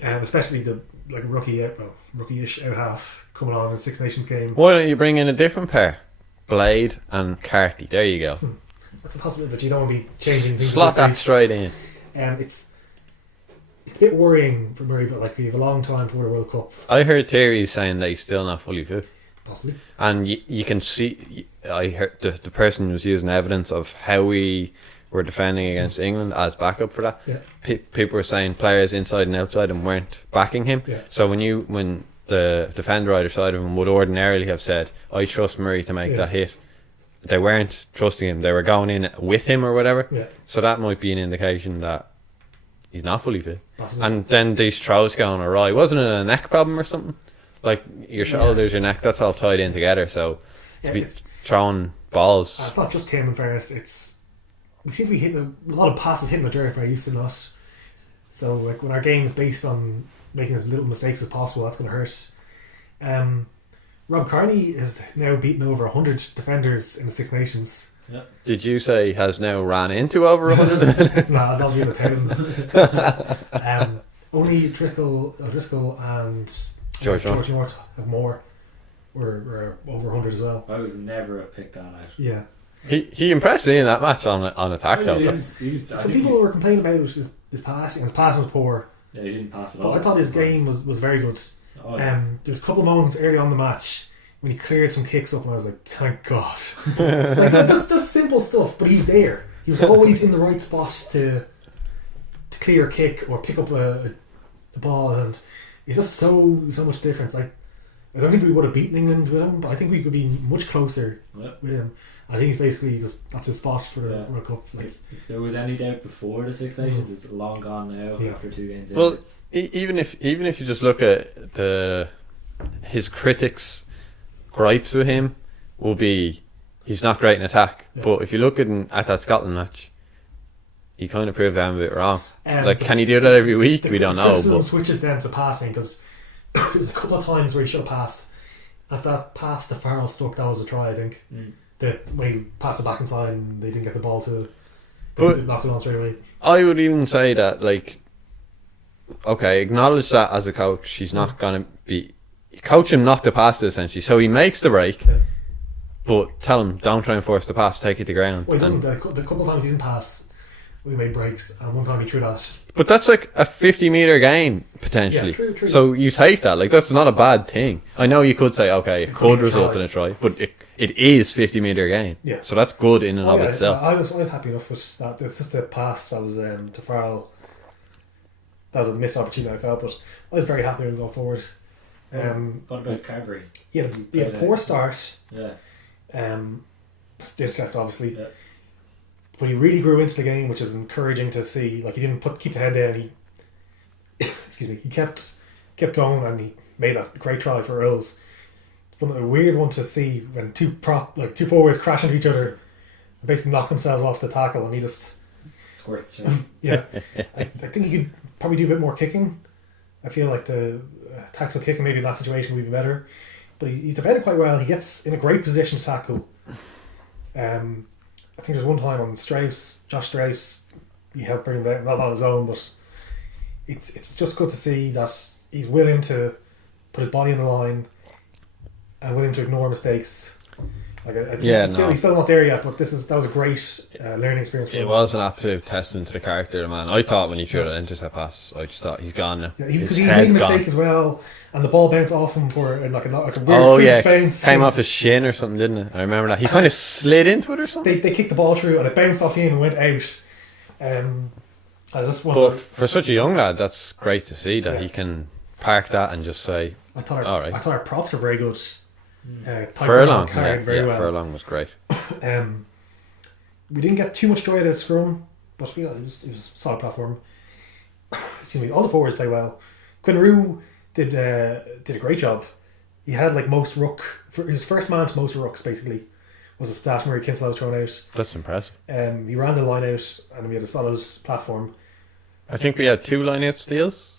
Especially the rookie-ish out half coming on in Six Nations game. Why don't you bring in a different pair? Blade and Carty. There you go. That's a possibility, but you don't want to be changing things. Slot that straight in. It's a bit worrying for Murray, but like, we have a long time for the World Cup. I heard theories saying that he's still not fully fit. Possibly. And you can see, I heard the person was using evidence of how we were defending against England as backup for that. Yeah. People were saying players inside and outside and weren't backing him. Yeah. So when the defender either side of him would ordinarily have said, I trust Murray to make that hit, they weren't trusting him. They were going in with him or whatever. Yeah. So that might be an indication that he's not fully fit. Possibly. And then these throws going awry. Wasn't it a neck problem or something? Like your shoulders, your neck, that's all tied in together. So to be throwing balls. It's not just him, in fairness. We seem to be hitting a lot of passes hitting the dirt where I used to not. So like, when our game is based on making as little mistakes as possible, that's going to hurt. Rob Carney has now beaten over 100 defenders in the Six Nations. Yeah. Did you say has now ran into over 100? Nah, that'll be in the thousands. Only O'Driscoll and George North have more. We're over 100 as well. I would never have picked that out. Yeah. He impressed me in that match on attack though. Some people were complaining about his passing. His passing was poor. Yeah, he didn't pass it all. But I thought his game was very good. Oh, yeah. There's a couple of moments early on the match when he cleared some kicks up, and I was like, thank God. Like, that's simple stuff, but he was there. He was always in the right spot to clear a kick or pick up a ball, and it's just so much difference. Like, I don't think we would have beaten England with him, but I think we could be much closer with him. I think he's basically that's his spot for the World Cup. Like, if there was any doubt before the Six Nations, it's long gone now after 2 games. Well, even if you just look at the his critics' gripes with him will be he's not great in attack. Yeah. But if you look at that Scotland match, he kind of proved them a bit wrong. But can he do that every week? We don't know. Criticism But switches then to passing, because there's a couple of times where he should have passed. After that pass to Farrell stuck, that was a try, I think. That when he passed it back inside and they didn't get the ball to it, But- they knocked it on straight away. I would even say that, like, okay, acknowledge that as a coach, he's not going to be... Coach him not to pass it, essentially. So he makes the break, Yeah. but tell him, don't try and force the pass, take it to ground. Well, he doesn't. And- The couple of times he didn't pass, we made breaks, and one time he threw that. but that's like a 50-metre gain, potentially. Yeah, true. So you take that. Like, that's not a bad thing. I know you could say, okay, it could be a result try. in a try, but it is 50-metre gain. Yeah. So that's good in and of Yeah, itself. I was happy enough with that. It's just a pass that was to Farrell. That was a missed opportunity, I felt, but I was very happy with him going forward. What about Carberry? He had a poor start. Yeah. Stiff left, obviously. Yeah. But he really grew into the game, which is encouraging to see. Like, he didn't keep the head down. He excuse me. He kept going, and he made that great try for Earls. But a weird one to see when two forwards crash into each other, and basically knock themselves off the tackle, and he just Squirts. yeah. I think he could probably do a bit more kicking. I feel like the tactical kicking maybe in that situation would be better. But he's defended quite well. He gets in a great position to tackle. I think there's one time on Josh Strauss, he helped bring him down, not on his own, but it's just good to see that he's willing to put his body on the line and willing to ignore mistakes. Like, he's still not there yet, but that was a great learning experience for him. It was an absolute testament to the character of the man. I thought when he threw that intercept pass, I just thought he's gone now. Yeah, His because he made a head's mistake gone. as well, and the ball bounced off him for like a weird Oh yeah, bounce. came off his shin or something, didn't it? I remember that. He kind of slid into it or something. They kicked the ball through and it bounced off him and went out. I just But wonder, for such a young lad, that's great to see that Yeah. he can park that and just say, I thought all right. our props were very good. Furlong. carried very well. Furlong was great. We didn't get too much joy out of the scrum, but it was a solid platform. Excuse me, all the forwards play well. Quinn did a great job. He had like most ruck for his first man to most rucks basically was a stat where Kinsella was thrown out. That's impressive. He ran the line out and we had a solid platform. I think we had 2 line-out steals.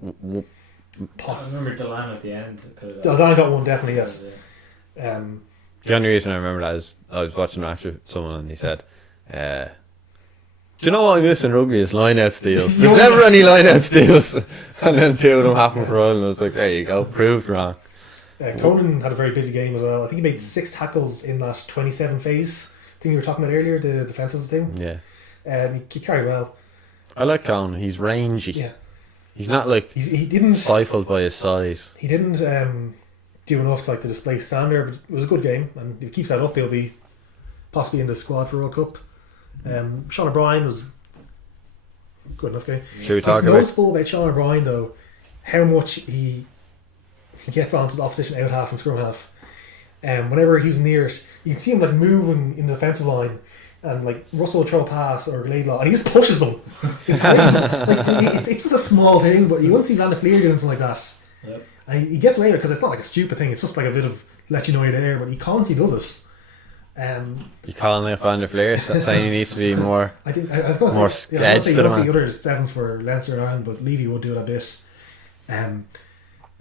I remember Delan at the end. Dallana got one definitely, yes. The only reason I remember that is I was watching a match with someone and he said, do you know what I miss in rugby is line-out steals. There's never any line-out steals. And then 2 of them happened for all and I was like, there you go, proved wrong. Conan had a very busy game as well. I think he made 6 tackles in that 27 phase thing you were talking about earlier, the defensive thing. Yeah. He carried well. I like Conan. He's rangy. Yeah. He's not like He didn't stifled by his size. He didn't do enough to display standard, but it was a good game, and if he keeps that up, he'll be possibly in the squad for World Cup. Sean O'Brien was good enough game. Should we It's talk about? noticeable about Sean O'Brien though, how much he gets onto the opposition out half and scrum half. Whenever he's near it, you can see him like moving in the defensive line, and like Russell will throw a pass or Laidlaw, and he just pushes them. It's great. It's just a small thing, but you won't see Van der Fleer doing something like that. Yep. And he gets away with it because it's not like a stupid thing. It's just like a bit of let you know you're there, but he constantly does it. You calling out Van der Fleer, saying he needs to be more. I think I was going More to say, I was edge going to to the say man. the other 7 for Leinster and Ireland, but Levy would do it a bit.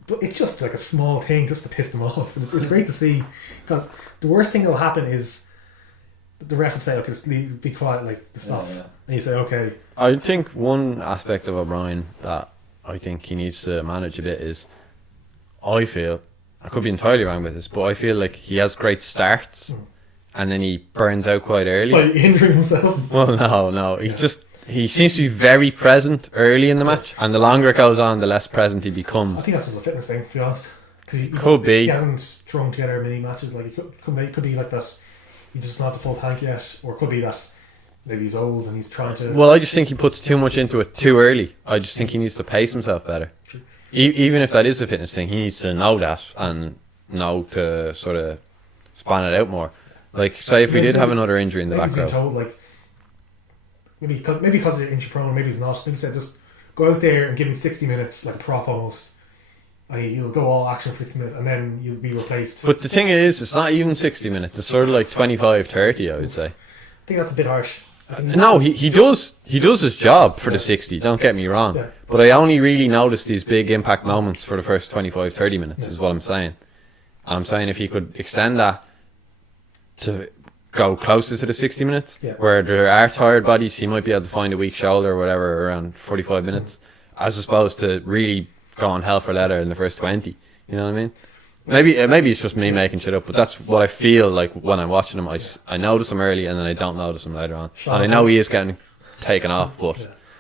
But it's just like a small thing just to piss them off. And it's great to see, because the worst thing that will happen is the ref will say, okay, just be quiet, like, stop. Yeah. And you say, okay. I think one aspect of O'Brien that I think he needs to manage a bit is, I feel, I could be entirely wrong with this, but I feel like he has great starts and then he burns out quite early. By injuring himself. Well, no, he seems to be very present early in the match, and the longer it goes on, the less present he I becomes. think that's just a fitness thing, to be honest. Because Could be. He hasn't strung together many matches. Like, it could be like that. He's just not the full tank yet, or it could be that maybe he's old and he's trying to. Well, I just think he puts too much into it too early. I just think he needs to pace himself better. Even if that is a fitness thing, he needs to know that and know to sort of span it out more. Like, say if we did have another injury in the maybe back he's been row. told, like, maybe because he's injury prone, maybe he's not. Maybe said just go out there and give me 60 minutes, like prop almost, and you'll go all action for 60 minutes, and then you'll be replaced. But the thing is, it's not even 60 minutes. It's sort of like 25, 30, I would say. I think that's a bit harsh. No, he does his job for the 60, don't get me wrong. Yeah. But I only really noticed these big impact moments for the first 25, 30 minutes, is what I'm saying. And I'm saying if he could extend that to go closer to the 60 minutes, where there are tired bodies, he might be able to find a weak shoulder or whatever around 45 minutes, as opposed to really going hell for leather in the first 20. You know what I mean? Maybe it's just me making shit up, but that's what I feel like when I'm watching him. I notice him early and then I don't notice him later on. And I know he is getting taken off, but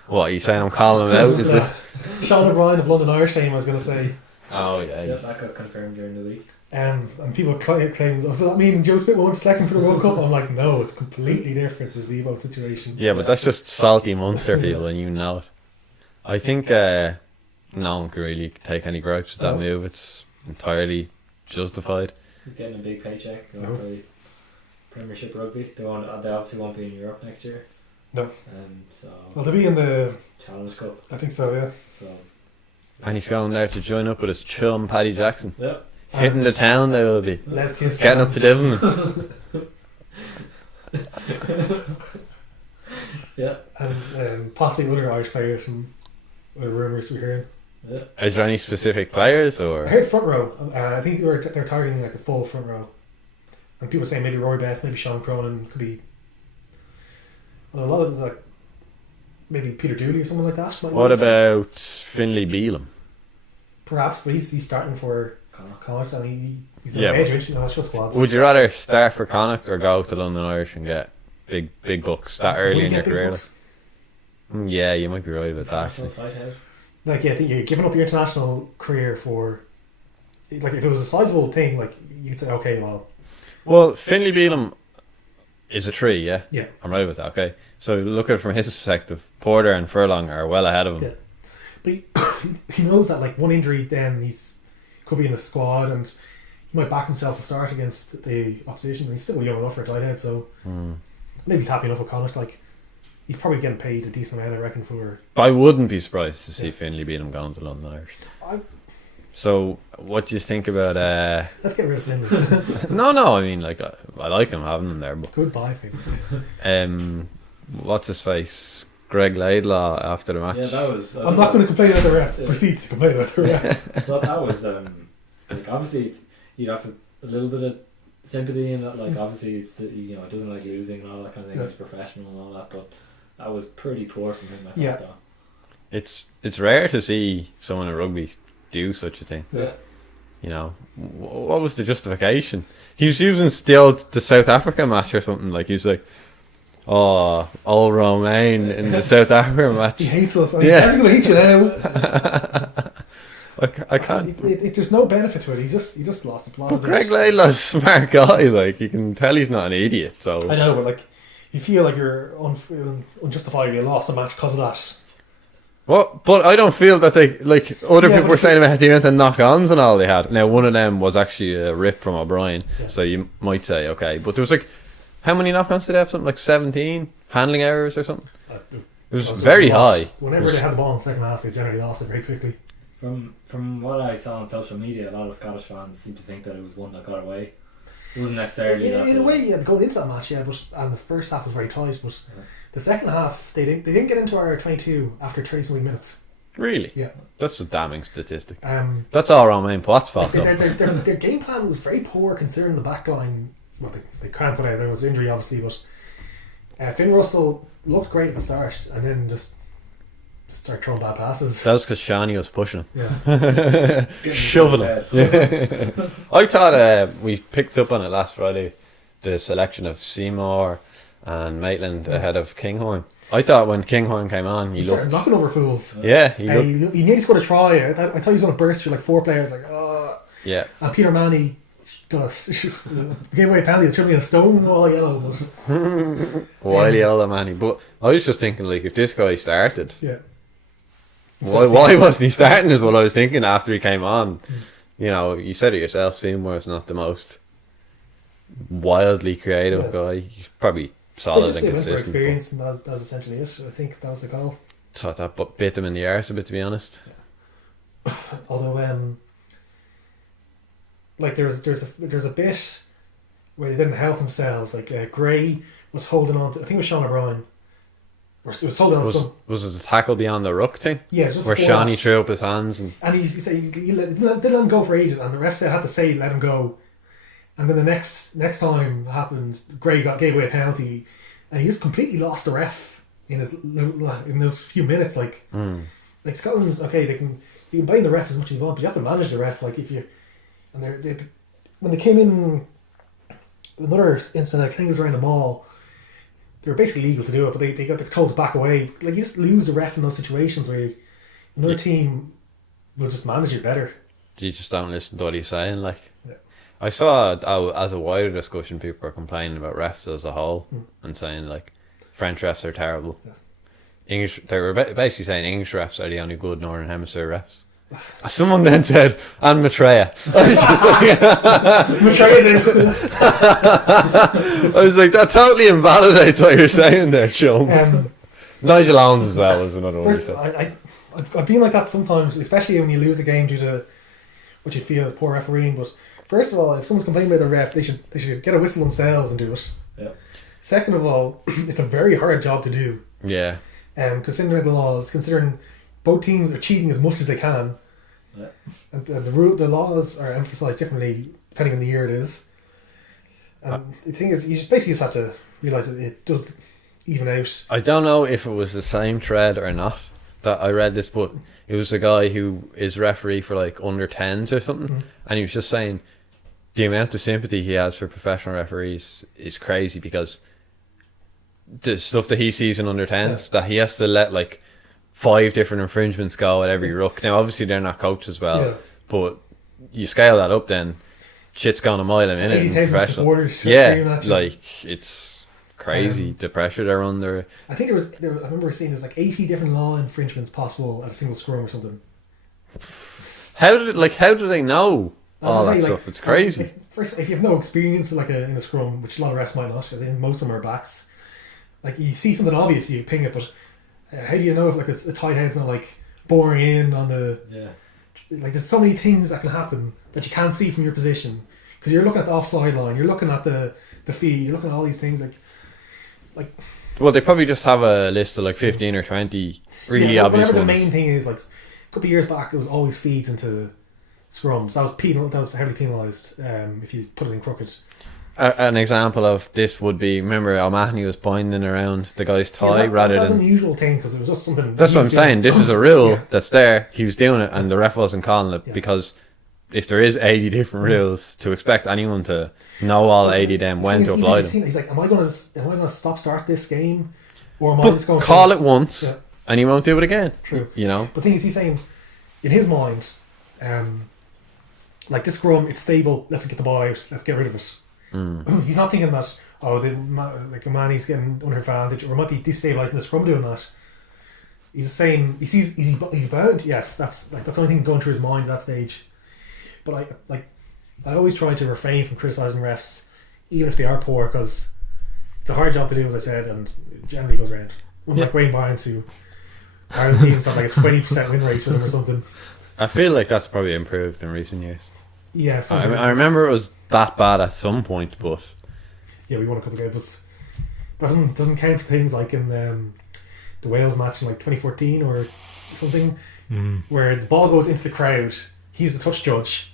what, are you saying I'm calling him out? Is this? Sean O'Brien of London Irish fame, I was going to say. Oh, yeah. Yes, that got confirmed during the week. And people claim, oh, so that mean Joe Spit won't select him for the World Cup? I'm like, no, it's completely different, the Zebo situation. Yeah, but that's just salty Munster feel and you know it. I think no one can really take any gripes with that move. It's entirely justified. He's getting a big paycheck going to play Premiership Rugby. They obviously won't be in Europe next year. No. So Well, they'll be in the Challenge Cup. I think so, yeah. So And he's going there to join up with his chum Paddy Jackson. yeah. Hitting the town they will be. Les Kiss. Getting up to Devon. Yeah. And possibly other Irish players from rumours we're hearing. Yeah. Is there any specific players I or? heard front row. I think they're targeting like a full front row. And people saying maybe Roy Best, maybe Sean Cronin could be. Well, a lot of like maybe Peter Dooley or something like that. What about Finlay Beelum? Perhaps, but he's starting for Connacht and he's in Yeah, the major international squads. Would you rather start for Connacht or go to London Irish and get big bucks that early in your career? Yeah, you might be right about that. International fight out. Like, yeah, I think you're giving up your international career for, like, if it was a sizable thing, like, you'd say, okay, Well, Finlay Beelum is a 3, yeah? Yeah. I'm right about that, okay. So look at it from his perspective. Porter and Furlong are well ahead of him. Yeah. But he knows that, like, one injury, then could be in the squad, and he might back himself to start against the opposition. And he's still young enough for a tight head, so maybe he's happy enough with Connacht. Like, he's probably getting paid a decent amount, I reckon, for. I wouldn't be surprised to see Finlay Beelum going to London Irish. So, what do you think about? Let's get rid of Finlay. No. I mean, like, I like him having him there, but Goodbye, Finlay. what's his face? Greg Laidlaw after the match. Yeah, that was. I'm not going to complain about the ref. Proceeds to complain about the ref. But that was like obviously you'd have a little bit of sympathy in that. Like obviously it's it doesn't like losing and all that kind of thing. Yeah. He's professional and all that, but that was pretty poor from him. I Yeah. thought, It's rare to see someone in rugby do such a thing. Yeah. You know, what was the justification? He was using still the South Africa match or something. Like he's like, oh, old Romain in the South Africa match. He hates us. And he's definitely going to hate you now. I can't. There's no benefit to it. He just lost the plot. But Greg Laidlaw's a smart guy. Like you can tell he's not an idiot. So I know, but like you feel like you're unjustifiably lost a match because of that. What? But I don't feel that they like other Yeah, people but were saying about the amount of knock-ons and all they had. Now one of them was actually a rip from O'Brien, so you might say okay. But there was like how many knock-ons did they have? Something like 17 handling errors or something. It was very high. Whenever they had the ball in the second half, they generally lost it very quickly. From what I saw on social media, a lot of Scottish fans seem to think that it was one that got away. It wasn't necessarily In a way, going into that match, and the first half was very tight, but the second half they didn't get into our 22 after 30-something minutes. Really? Yeah. That's a damning statistic. That's all Romain Poit's fault. Their game plan was very poor considering the back line. Well, they can't put out. There was injury, obviously, but Finn Russell looked great at the start, and then just start throwing bad passes. That was because Shani was pushing him. Yeah. Shoving him. Yeah. I thought we picked up on it last Friday, the selection of Seymour and Maitland ahead of Kinghorn. I thought when Kinghorn came on, he started looked knocking over fools. Yeah, he nearly scored a try. I thought he was going to burst through like 4 players. Like, yeah. And Peter Manny gave away a penalty. It should be a stone wall yellow. But Wiley yellow Manny. But I was just thinking, like, if this guy started, yeah. Why wasn't he starting is what I was thinking after he came on. You know, you said it yourself, Seymour's not the most wildly creative guy. He's probably solid and consistent. For experience, and that was essentially it. I think that was the goal. Thought that bit him in the arse a bit, to be honest. Although like there's a bit where they didn't help themselves. Like Gray was holding on to, I think it was Sean O'Brien. Or it was holding on to some. Was it a tackle beyond the ruck thing? Yeah, just where before Shawnee that. threw up his hands and he said he let him go for ages, and the ref said had to say let him go. And then the next time happened, Gray gave away a penalty, and he just completely lost the ref in those few minutes. Like Scotland's okay, you can blame the ref as much as you want, but you have to manage the ref. Like if you when they came in, another incident, I think it was around the mall. They were basically legal to do it, but they got told to back away. Like you just lose the ref in those situations where another team will just manage it better. you just don't listen to what he's saying. Like, Yeah. I saw as a wider discussion, people are complaining about refs as a whole and saying like French refs are terrible. Yeah. English, they were basically saying English refs are the only good Northern Hemisphere refs. Someone then said, and Maitreya. I was like, that totally invalidates what you're saying there, chum. Nigel Owens as well was another one. First, I've been like that sometimes, especially when you lose a game due to what you feel is poor refereeing. But first of all, if someone's complaining about the ref, they should get a whistle themselves and do it. Yeah. Second of all, it's a very hard job to do. Yeah. Considering the laws, considering both teams are cheating as much as they can. Yeah. And the laws are emphasised differently depending on the year it is. And the thing is, you just basically have to realise that it does even out. I don't know if it was the same thread or not that I read this, but it was a guy who is referee for like under 10s or something, and he was just saying the amount of sympathy he has for professional referees is crazy, because the stuff that he sees in under 10s, that he has to let like 5 different infringements go at every ruck. Now obviously they're not coached as well, but you scale that up, then shit's gone a mile a minute in professional. Yeah, like it's crazy the pressure they're under. I think I remember seeing there's like 80 different law infringements possible at a single scrum or something. How do they know all that stuff? It's crazy. First, if you have no experience in a scrum, which a lot of refs might not, I think most of them are backs. Like you see something obvious, you ping it, but how do you know if like a tight head's not like boring in on the? Yeah. Like there's so many things that can happen that you can't see from your position, because you're looking at the offside line, you're looking at the feed, you're looking at all these things like. Well, they probably just have a list of like 15 or 20 really obvious ones. The main thing is like a couple of years back, it was always feeds into scrums. That was heavily penalised if you put it in crooked. An example of this would be, remember O'Mahony was binding around the guy's tie rather than... That's an unusual thing, because it was just something... That's what I'm saying. This is a rule that's there. He was doing it and the ref wasn't calling it, because if there is 80 different rules, to expect anyone to know all 80 of them, when to apply them. He's like, am I going to start this game? Or am I just going to... call it once and he won't do it again. True. You know? But the thing is, he's saying, in his mind, like this scrum, it's stable, let's get the ball out, let's get rid of it. He's not thinking that like O'Mahony's getting under advantage, or might be destabilising the scrum doing that. He's saying he's bound. Yes, that's the only thing going through his mind at that stage. But I always try to refrain from criticising refs, even if they are poor, because it's a hard job to do, as I said, and it generally goes round. Unlike Wayne Barnes, who our teams have like a 20% win rate for them or something. I feel like that's probably improved in recent years. Yes, I remember it was that bad at some point, but yeah, we won a couple of games. Doesn't count for things like in the Wales match in like 2014 or something, where the ball goes into the crowd. He's the touch judge,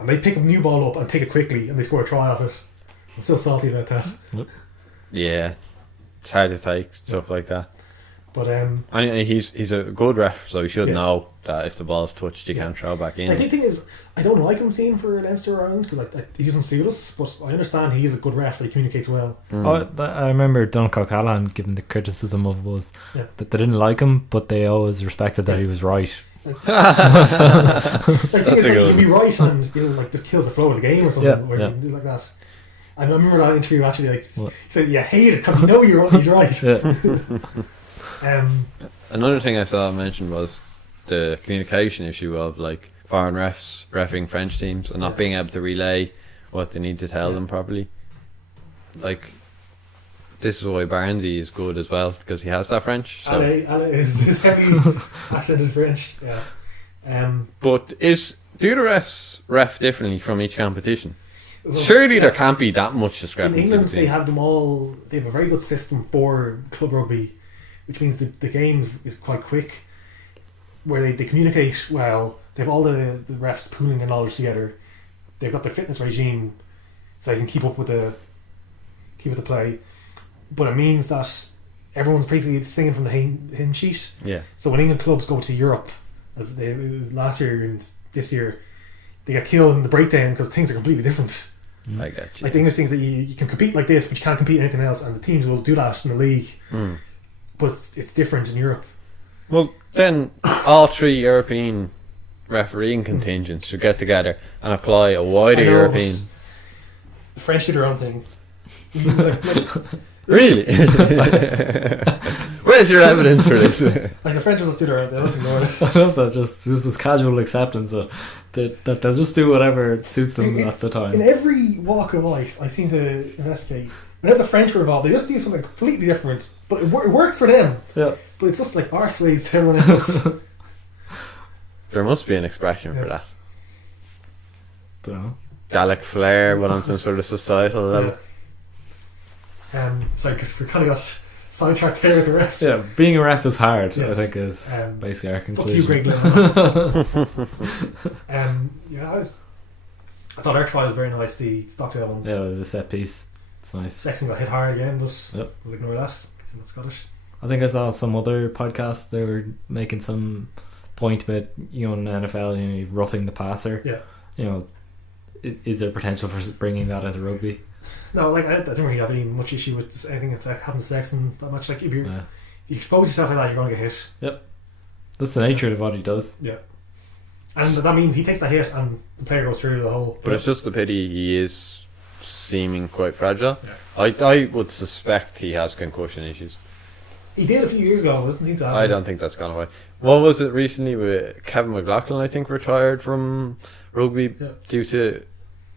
and they pick a new ball up and take it quickly, and they score a try off it. I'm still salty about that. yeah, it's hard to take stuff like that. But and he's a good ref, so he should know that if the ball's touched, you can't throw back in. I think the thing is, I don't like him seeing for Leinster around, because he doesn't suit us. But I understand he's a good ref that he communicates well. I remember Donald O'Callaghan giving the criticism of was that they didn't like him, but they always respected that he was right. That's a good. He'll be right, and just kills the flow of the game or something, like that. I remember that interview actually. He said, "You hate it because you know he's right." Another thing I saw mentioned was the communication issue of like foreign refs reffing French teams and not being able to relay what they need to tell them properly. Like, this is why Barnesy is good as well, because he has that French. So. And it is heavy accent in French. Yeah. But Do the refs ref differently from each competition? Well, Surely there can't be that much In discrepancy. England, between- they have them all. They have a very good system for club rugby, which means the game is quite quick, where they communicate well. They have all the refs pooling their knowledge together. They've got their fitness regime, so they can keep up with the play. But it means that everyone's basically singing from the hymn sheet. Yeah. So when England clubs go to Europe, as they it was last year and this year, they get killed in the breakdown because things are completely different. I get you. Like the English things that you can compete like this, but you can't compete in anything else, and the teams will do that in the league. But it's different in Europe. Well, then all 3 European refereeing contingents should get together and apply a wider I know, European. but the French do their own thing. Really? Where's your evidence for this? Like the French will just do their own. They'll just ignore it. I love that. Just this casual acceptance of that they'll just do whatever suits them at the In time. every walk of life, I seem to investigate. Whenever the French were involved, they just do something completely different, but it worked for them. Yeah. But it's just like our slaves to everyone else. There must be an expression for Yeah. that. Don't know. Gallic flair, but on some sort of societal level. Sorry, because we kind of got sidetracked here with the refs. Yeah, being a ref is hard. Yes. I think is basically our Fuck you, conclusion. Greg Glynn. Yeah, I thought our try was very nice. The Stockdale one. Yeah, it was a set piece. It's nice. Sexton got hit hard again, but Yep. we'll ignore that. Because he's not Scottish. I think I saw some other podcast. They were making some point about in the NFL, you're roughing the passer. Yeah. Is there potential for bringing that into rugby? No, like I don't really have any much issue with anything that's happened to Sexton that much. Like if you Yeah. expose yourself like that, you're going to get hit. That's the nature of what he does. Yeah. And that means he takes a hit and the player goes through the hole. But it's just a pity he is seeming quite fragile. Yeah. I would suspect he has concussion issues. He did a few years ago, doesn't seem to have. I don't think that's gone away. What was it recently with Kevin McLaughlin, I think, retired from rugby due to...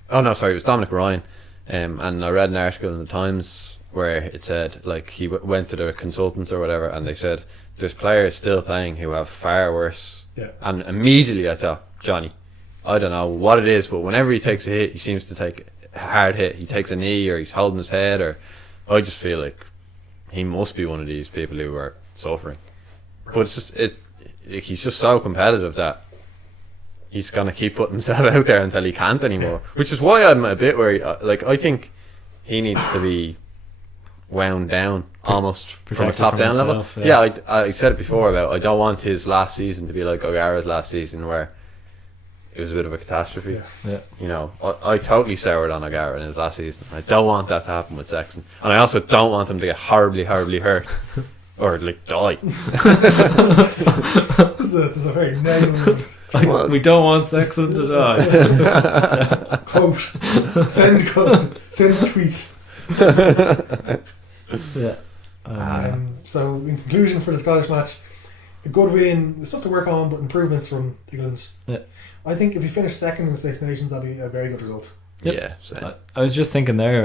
Oh no, sorry, it was Dominic Ryan. And I read an article in the Times where it said, like, he went to the consultants or whatever, and they said there's players still playing who have far worse. Yeah. And immediately I thought, Johnny, I don't know what it is, but whenever he takes a hit, he seems to take a hard hit. He takes a knee, or he's holding his head, or I just feel like he must be one of these people who are suffering. But it's just he's just so competitive that he's gonna keep putting himself out there until he can't anymore. Which is why I'm a bit worried. Like, I think he needs to be wound down almost from a Protected top from down himself, level. Yeah, I said it before about I don't want his last season to be like O'Gara's last season, where it was a bit of a catastrophe. Yeah. You know, I totally soured on O'Gara in his last season. I don't want that to happen with Sexton, and I also don't want him to get horribly hurt or like die. This is a very negative Like, we don't want Sexton to die. quote. Send tweets. Yeah. So in conclusion for the Scottish match, a good win, there's stuff to work on, but improvements from England. Yeah. I think if you finish second in the Six Nations, that'd be a very good result. Yep. Yeah, same. I was just thinking there.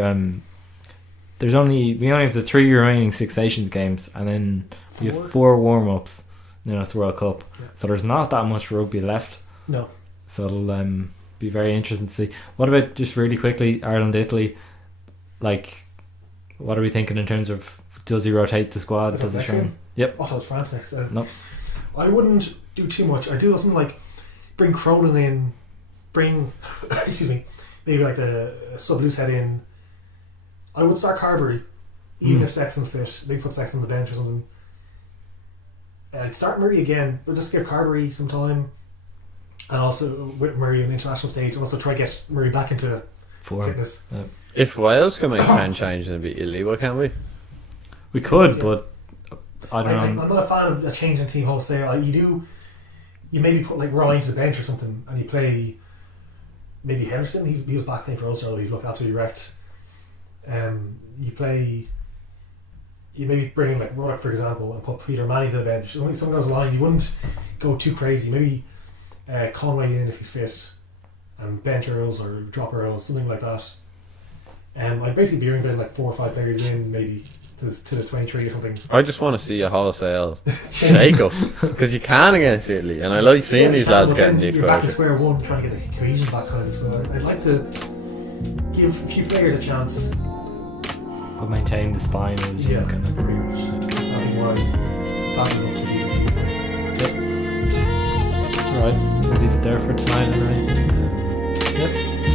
We only have the 3 remaining Six Nations games, and then we have 4 warm ups. Then it's World Cup, so there's not that much rugby left. No. So it'll be very interesting to see. What about, just really quickly, Ireland Italy? Like, what are we thinking in terms of, does he rotate the squad? Is Does that he next train? game? Yep. Oh, I thought it was France next. No. I wouldn't do too much. I'd do something like bring Cronin in, excuse me, maybe like the sub loose head in. I would start Carberry, even if Sexton's fit. Maybe put Sexton on the bench or something. I'd start Murray again, but just give Carberry some time, and also with Murray on the international stage, and also try to get Murray back into fitness. If Wales can make 10 changes and beat Italy, why can't we? We could, but I don't I'm know. not a fan of a change in team wholesale. You maybe put like Ryan to the bench or something, and you play maybe Henderson. He was back playing for Ulster, he looked absolutely wrecked. You maybe bring in like Ruddock, for example, and put Peter Manny to the bench. Some of those lines, you wouldn't go too crazy. Maybe Conway in if he's fit, and bench Earls or drop Earls, something like that. I'd basically be bringing like 4 or 5 players in, maybe to the 23 or something. I just want to see a wholesale shake up because you can against Italy, and I like seeing these lads getting the You're back to exposure. square one, trying to get the cohesion back kind of. So I'd like to give a few players a chance. But maintain the spine of the team, Yeah. kind of pretty much. I think why that enough to beat the Right, we'll leave it there for tonight anyway. Yep.